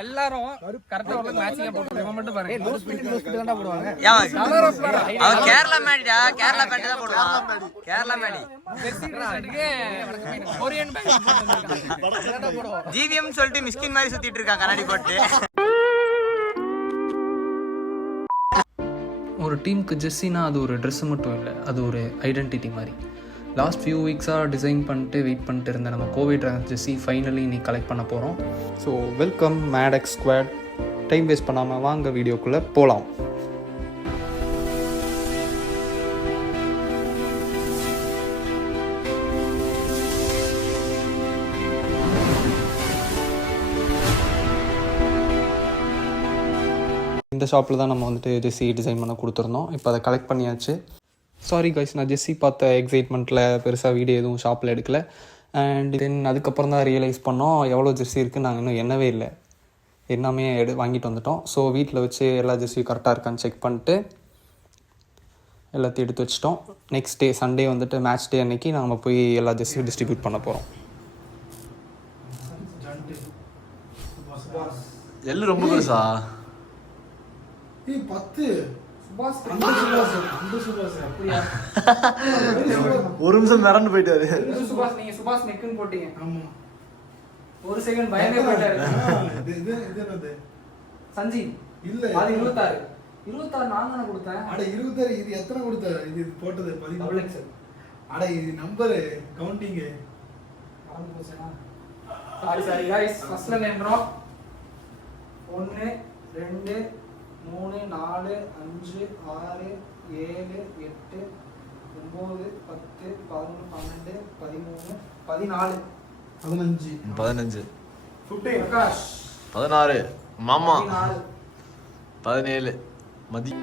எல்லாரும் கரெக்ட்டா ஒரு மேட்சிங்கா போட்டு இவன் மட்டும் பாருங்க லூஸ் பிட் தான்டா போடுவாங்க அவன் கேரளா மேடிடா கேரளா பேண்ட் தான் போடுவான் கேரளா மேடி கொரியன் பேண்ட் போட்டுருக்கான் ஜிவிஎம் சொல்லிட்டு மிஸ்கின் மாதிரி சுத்திட்டு இருக்கா கண்ணாடி போட்டு ஒரு டீமுக்கு ஜெர்சினா அது ஒரு ட்ரெஸ்ஸு மட்டும் இல்லை, அது ஒரு ஐடென்டிட்டி மாதிரி. லாஸ்ட் ஃபியூ வீக்ஸாக டிசைன் பண்ணிட்டு வெயிட் பண்ணிட்டு இருந்த நம்ம கோவிட் ஜெர்சி ஃபைனலி இன்னைக்கு கலெக்ட் பண்ண போகிறோம். So welcome mate x squad. Time waste பண்ணாமல் வாங்க வீடியோக்குள்ளே போகலாம். இந்த ஷாப்பில் தான் நம்ம வந்துட்டு ஜெர்சி டிசைன் பண்ண கொடுத்துருந்தோம். இப்போ அதை கலெக்ட் பண்ணியாச்சு. சாரி கைஸ், நான் ஜெர்சி பார்த்த எக்ஸைட்மெண்ட்டில் பெருசாக வீடியோ எதுவும் ஷாப்பில் எடுக்கலை. அண்ட் தென் அதுக்கப்புறம் தான் ரியலைஸ் பண்ணோம் எவ்வளோ ஜெர்சி இருக்குது நாங்கள் இன்னும் எண்ணவே இல்லை. எல்லாமே வாங்கிட்டு வந்துட்டோம். ஸோ வீட்டில் வச்சு எல்லா ஜெர்சியும் கரெக்டாக இருக்கான்னு செக் பண்ணிட்டு எல்லாத்தையும் எடுத்து வச்சிட்டோம். நெக்ஸ்ட் டே சண்டே வந்துட்டு மேட்ச் டே அன்னைக்கு நம்ம போய் எல்லா ஜெர்சியும் டிஸ்ட்ரிபியூட் பண்ண போகிறோம். எல்லு ரொம்ப பெருசா ஒரு நிமிஷம் மிரண்டு போயிட்டாரு. சுபாஷ் நீங்க சுபாஷ் நெக்குன்னு போட்டீங்க. ஆமா ஒரு செகண்ட் பயமே போயிட்டாரு. இது என்னது சஞ்சீவ் இல்ல அது 26 நான் தான கொடுத்தேன். அட 26 இது எத்தனை கொடுத்த? இது போட்டது 15. அட இது நம்பர் கவுண்டிங் மறந்து போச்சேனா? சாரி गाइस, ஃபர்ஸ்ட்ல நேம் ப்ரோ 1 2 3 4 5 6 7 8 9 10 11 12 13 14 15 பிரகாஷ் 16 மாமா 17 மதி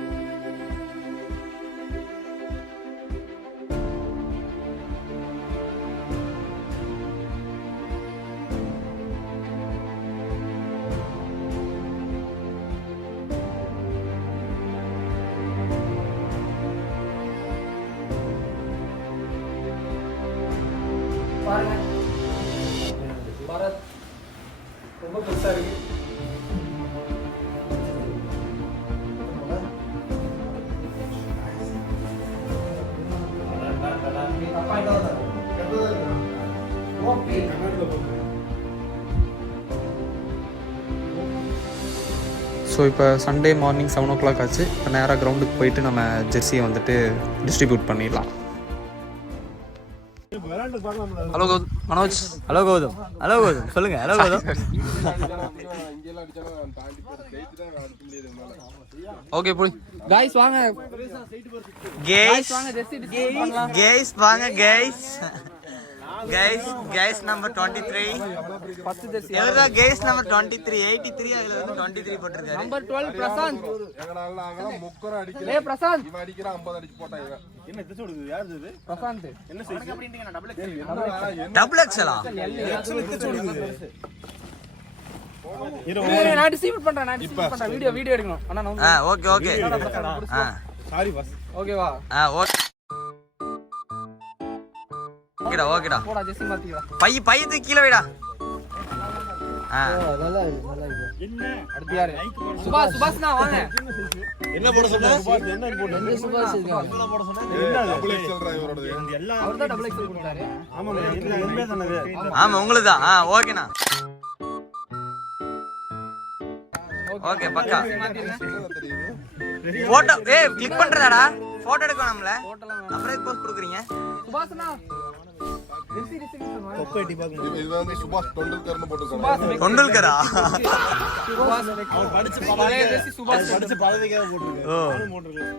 பாருங்க பரத் ரொம்ப பெருசா இருக்கு. ஸோ இப்போ சண்டே மார்னிங் 7 o'clock ஆச்சு. இப்போ நேராக கிரவுண்டுக்கு போயிட்டு நம்ம ஜெர்சியை வந்துட்டு டிஸ்ட்ரிபியூட் பண்ணிடலாம். Hello Gautham, Manoj. Hello Gautham. Hello Gautham சொல்லுங்க. ஹலோ கௌதம். ஓகே போய் गाइस வாங்க கேஸ் வாங்க ஜெர்சி டிஸ்ட்ரிபியூட் பண்ணலாம். கேஸ் வாங்க guys guys number 23 first jersey எவரா கேஸ் நம்பர் 23 83 அதுல வந்து 23 போட்டுருக்காரு. நம்பர் 12 பிரசாந்த். எங்கனால நாங்க முக்கற அடிக்கிறேன். ஏய் பிரசாந்த் இவன் அடிக்கிறான் 50 அடிச்சு போட்டான் இவன். என்ன இது சொல்லுது? யார் இது? பிரசாந்த் என்ன சைஸ்? அப்படின்றீங்க டபுள் எக்ஸ். டபுள் எக்ஸ்எலா? நான் டிஸ்ட்ரிபியூட் பண்றேன். வீடியோ எடுக்கணும். அண்ணா நான் ஓகே ஓகே சாரி பாஸ். ஓகேவா? ஓகே ஓகேடா ஓகேடா. போடா ஜெர்சி மாத்திடா. பையத்து கீழ வைடா. நல்லா என்ன அடுத்து யாரு? சுபாஷ் நான் வாங்க. என்ன போட சொன்னா? என்ன போடு? சுபாஷ் என்ன போட சொன்னா? என்ன டபுள் எக்ஸ் டிரைவரோடது? அவர் தான் டபுள் எக்ஸ் கொடுத்தாரு. ஆமா என்ன தானது? ஆமா உங்களுக்கு தான். ஓகேண்ணா. ஓகே பக்கா. போட்டோ கிளிக் பண்றதாடா? போட்டோ எடுக்கணும்ல? அப்புறம் போஸ்ட் கொடுக்குறீங்க. சுபாஷ்னா ஜெர்சி டிஸ்ட்ரிபியூட் பண்ணுங்க. கொப்பேட்டி பாக்க. இது வந்து சுபாஷ் டொண்டல்கர்னு போட்டுருக்காங்க. டொண்டல்கரா? சுபாஷ் அவர் படிச்சு பழைய ஜெர்சி சுபாஷ் படிச்சு பதவிக்காக போட்டுருக்காங்க. ஓ நானும் போட்டுருக்கேன்.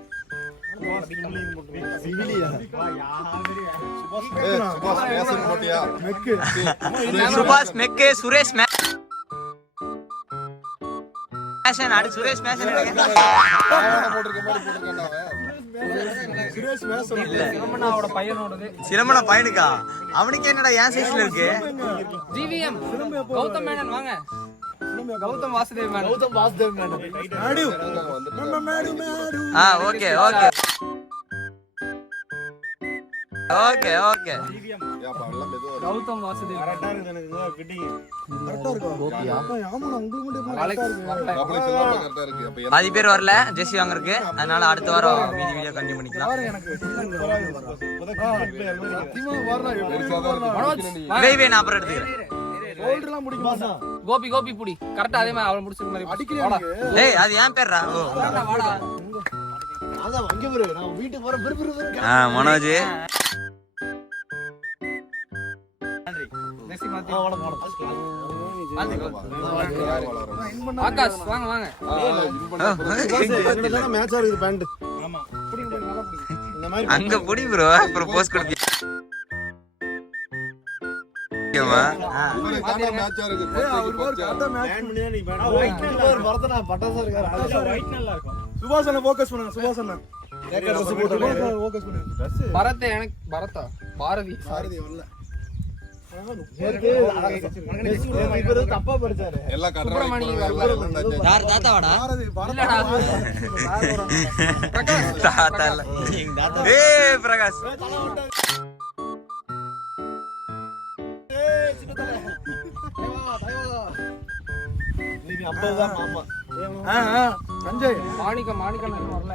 சிவிலியா சுபாஷ் மேசன் போட்டியா? மெக்கு சுபாஷ் மெக்கு சுரேஷ் மேஷன் அடி சுரேஷ் மேஷன் எடுங்க. போட்டுருக்க மாதிரி போட்டுருக்கானே அவன். சுரேஷ் மேசன் இல்ல சிலம்பனாவோட பையனோடது. சிலம்பன பையனுக்கா? அவனுக்கு என்னடா ஏன் சைஸ்ல இருக்கு? ஜிவிஎம் கௌதம் மேனன் வாங்க. கௌதம் வாசுதேவ் மேனன். கௌதம் வாசுதேவ் மேனன். நாடு நம்ம நாடு ஓகே ஓகே ஓகே ஓகே. அப்ப எல்லாம் மெதுவா இருக்கு. கௌதம் வாசுதேவ் கரெக்டா இருக்கு எனக்கு ஃபிட்டிங் கரெக்டா இருக்கு கோபியா ஆமா உங்களுக்கு மட்டும் அலெக்ஸ் வரல. கரெக்டா இருக்கு அப்ப பாதி பேர் வரல ஜெர்சி வாங்குறதுக்கு, அதனால அடுத்த வாரம் வீடியோ கண்டினியூ பண்ணிக்கலாம். சத்தியமா வரல பெருசாதான் இருக்கு. இவை நான் அப்புறம் எடுத்துக்கிறேன். ஹோல்டர்லாம் முடிக்குமா கோபி கோபி புடி கரெக்டா அதே மாதிரி அவளை முடிச்ச மாதிரி அடிக்கிறீங்க ஏய் அது ஏன் பேர்ரா? ஓ வாடா வாடா அதான் அங்க பாரு நான் வீட்டுக்கு போற பெரு மனோஜ் மெஸ்ஸி மாத்தி வளரும் ஆகாஷ் வாங்க வாங்க மேட்சா இருக்குது பேண்ட் புடிங்க புடிங்க நல்லா புடிங்க இந்த மாதிரி அங்க புடி ப்ரோ, அப்புறம் போஸ்ட் கொடுப்பீங்க. மேட்சா இருக்கு பரதனா பட்டாசா இருக்காரு சுபாஷன ஃபோக்கஸ் பண்ணுங்க சுபாஷன ஃபோக்கஸ் பண்ணுங்க பரத் எனக்கு பரதா பாரதி சாரதி வரல தப்பா படிச்சாரு எல்லாம் சுப்பிரமணியம் யார் தாத்தாவாடா? இல்லடா தாத்தா இல்ல. ஏய் பிரகாஷ் அப்பதான் மாமா சஞ்சய் மாணிக்கம் மாணிக்கம் இன்னும் வரல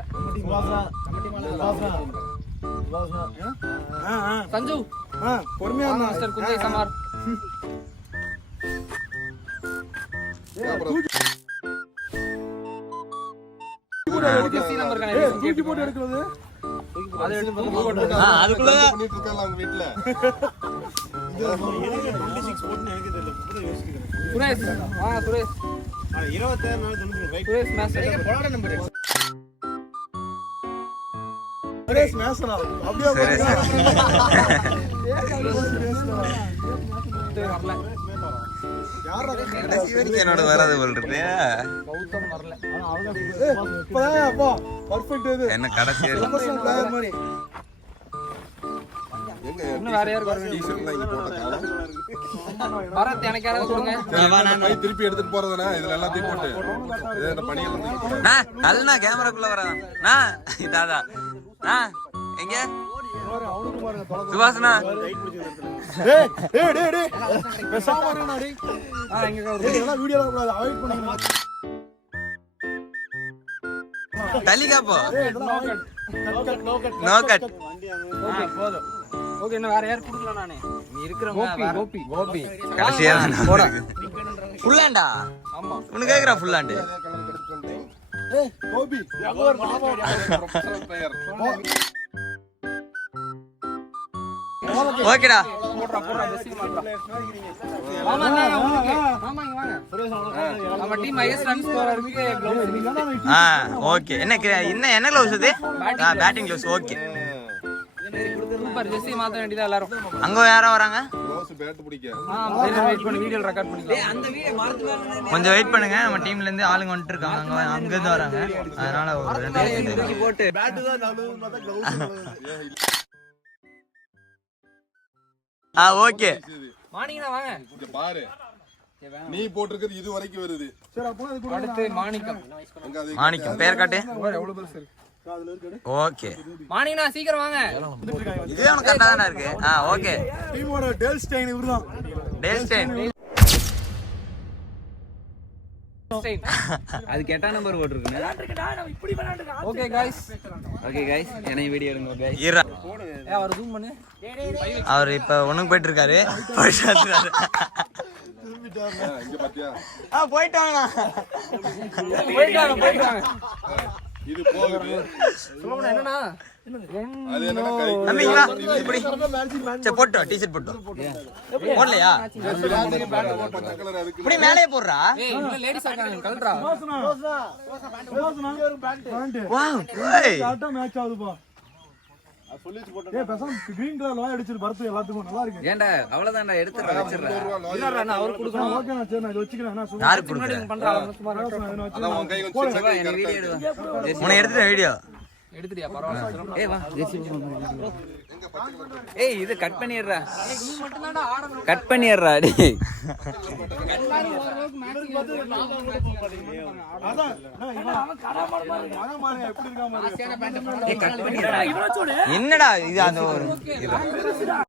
சஞ்சு பொறுமையா வாங்க மிஸ்டர் குஞ்சை சமார் ஜெர்சி நம்பர் தூக்கி போட்டு எடுக்கிறது அதை எடுத்து போட்டு அதுக்குள்ள பண்ணிட்டு இருக்காங்க அவங்க வீட்ல சுரேஷ் வாங்க சுரேஷ் 26 நாள் சுரேஷ் மாஸ்டர் சுரேஷ் மேசனா அப்படியே வரல யாரா என்னோட வராது போல் இருக்கு. கௌதம் வரல இப்பதான் அப்பா பெர்ஃபெக்ட் இது என்ன கடைசி ப்ரொஃபஷனல் பிளேயர் மாதிரி இன்னும் வேற யாருக்கு வர வேண்டியது பரத் எனக்கு யாராவது கொடுங்க திருப்பி எடுத்துட்டு போறதுனா இதுல எல்லாத்தையும் போட்டு இது என்ன பணியெல்லாம் நல்ல கேமராக்குள்ள வரா தாதா எங்க அவனுக்கு பாருங்க சுபாஷனா டேய் டேய் டேய் டேய் பேசாம இருடா டேய் எங்க டேய் எல்லாம் வீடியோல கூடாது அவாய்ட் பண்ணுங்க தலிகா போ no cut no cut. Okay போதும் ஓகே இன்னும் வேற யாரும் கொடுக்கல நானே நீ இருக்கிறவங்க கோபி கோபி கடைசியா போடா. ஃபுல்லாண்டா ஆமா உனக்கு கேக்குறா ஃபுல்லாண்டு. ஏய் கோபி அங்க ஒரு மாமா ப்ரொஃபஷனல் பிளேயர் ஓகேடா போடுறா ஜெர்சி மாட்டா மாமா நான் உங்களுக்கு மாமா இங்க வாங்க நம்ம டீம் ஹையஸ்ட் ரன் ஸ்கோரர் இருக்கு க்ளோஸ் ஓகே. என்ன க்ளவுஸ் இது? Batting gloves. Okay super Jersey மாத்த வேண்டியதா எல்லாரும் அங்க யாரோ வராங்க, க்ளோஸ் பேட் பிடிக்க வெயிட் பண்ணி வீடியோ ரெக்கார்ட் பண்ணிக்கலாம் கொஞ்சம் வெயிட் பண்ணுங்க. நம்ம டீம்ல இருந்து ஆளுங்க வந்துட்டு இருக்காங்க, அங்க இருந்து வராங்க. அதனால ஒரு 2 நிமிஷம் போட்டு பேட் தான் நல்லதுன்னு பார்த்தா க்ளோஸ் ஓகே. மாணிக்கா வாங்க இங்க பாரு நீ போட்டுக்கிறது இது வரைக்கும் வருது சரி அப்போ அது கூட அடுத்து மாணிக்கம் எங்க அது மாணிக்கம் பேர் காட்டு. எவ்வளவு பெருசு இருக்கு அதுல இருக்கு ஓகே மாணிக்கா சீக்கிரம் வாங்க இதுவே உனக்கு கரெக்டா தானே இருக்கு. ஓகே. டீமோட டேல்ஸ்டைன் இவர்தான் டேல்ஸ்டைன் அது கெட்ட நம்பர் போட்டுருக்குங்க. ஓகே गाइस ஓகே गाइस என்னைய வீடியோ எடுங்க गाइस. ஈரா அவர் ஜூம் பண்ணு அவர் இப்ப ஒண்ணுக்கு போயிட்டு இருக்காரு. இங்க பாத்தியா போயிட்டு வாங்க. போயிட்டு வாங்க இது போகுது சொல்லணும் என்னன்னா அது என்னன்னா கை நம்பிங்களா? இப்படி சரி போட்டு டீ-ஷர்ட் போட்டு போடலையா? பச்சை கலர் அதுக்கு இப்படி மேலே போடுறா. ஏய் இன்னும் லேடிஸ் இருக்காங்க கல்ட்ரா வாவ் ஏய் டாடா மேட்ச் ஆகுதுப்பா சொல்லிச்சு போட்டு ஏய் பேசாம கிரீன் கலர் லாய் அடிச்சிரு பர்த் எல்லாத்துக்கும் நல்லா இருக்கு ஏன்டா அவ்வளவுதான்டா எடுத்துறா வச்சிரா. இல்லடா நான் அவர் கொடுக்கணும் ஓகே நான் சரி நான் இத வச்சுக்கிறேன் நான் சும்மா யாருக்கு கொடுக்குற? பண்றாங்க சும்மா அதான் உன் கை கொஞ்சம் சின்ன கை நீ வீடியோ கரெக்டா எடுடா. உன்னை எடுத்துட்டேன் வீடியோ. எடுத்துட்டியா பரவாயில்லை ஏய் வா ஜெசி. ஏய் இது கட் பண்ணிடுறா. நீ மட்டும் தான்டா ஆடணும் கட் பண்ணிடுறா டேய். எல்லாரும் ஓரளவுக்கு அதான் அவன் கடை பாருங்க எப்படி இருக்காம ஏய் கட் பண்ணிடுறா. என்னடா இது அந்த ஒரு